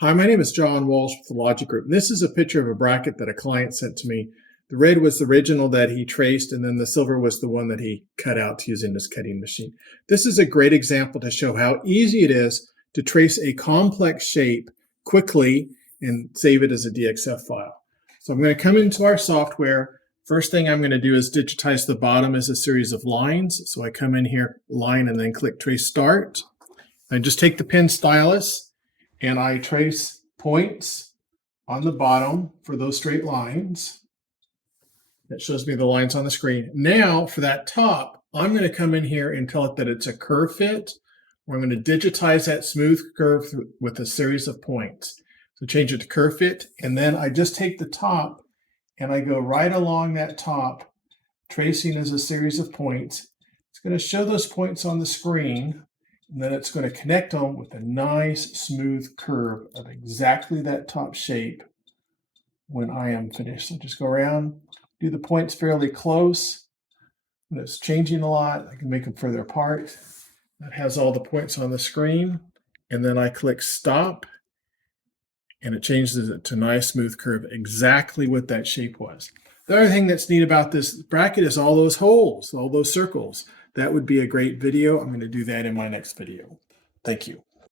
Hi, my name is John Walsh with the Logic Group. This is a picture of a bracket that a client sent to me. The red was the original that he traced, and then the silver was the one that he cut out using his cutting machine. This is a great example to show how easy it is to trace a complex shape quickly and save it as a DXF file. So I'm going to come into our software. First thing I'm going to do is digitize the bottom as a series of lines. So I come in here, line, and then click Trace Start. I just take the pen stylus and I trace points on the bottom for those straight lines. That shows me the lines on the screen. Now for that top, I'm going to come in here and tell it that it's a curve fit, or I'm going to digitize that smooth curve with a series of points. So change it to curve fit, and then I just take the top and I go right along that top, tracing as a series of points. It's going to show those points on the screen, and then it's going to connect them with a nice smooth curve of exactly that top shape when I am finished. So just go around, do the points fairly close. When it's changing a lot, I can make them further apart. That has all the points on the screen. And then I click stop, and it changes it to a nice smooth curve, exactly what that shape was. The other thing that's neat about this bracket is all those holes, all those circles. That would be a great video. I'm going to do that in my next video. Thank you.